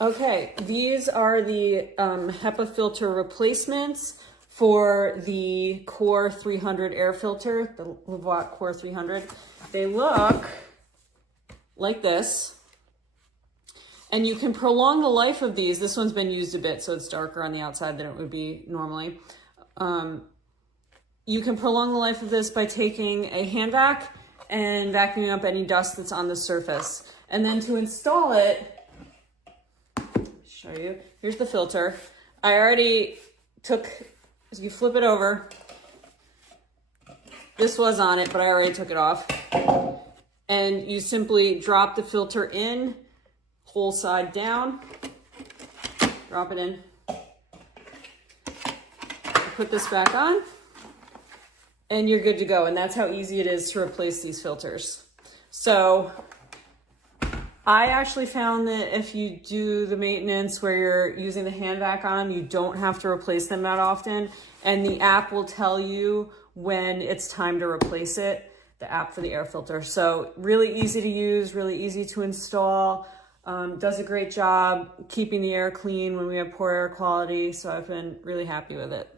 Okay, these are the HEPA filter replacements for the Core 300 air filter, the LEVOIT Core 300. They look like this. And you can prolong the life of these. This one's been used a bit, so it's darker on the outside than it would be normally. You can prolong the life of this by taking a hand vac and vacuuming up any dust that's on the surface. And then to install it, show you, here's the filter. I already took, you flip it over. This was on it, but I already took it off. And you simply drop the filter in, whole side down, drop it in, put this back on, and you're good to go. And that's how easy it is to replace these filters. So I actually found that if you do the maintenance where you're using the hand vac on them, you don't have to replace them that often. And the app will tell you when it's time to replace it, the app for the air filter. So really easy to use, really easy to install. Does a great job keeping the air clean when we have poor air quality. So I've been really happy with it.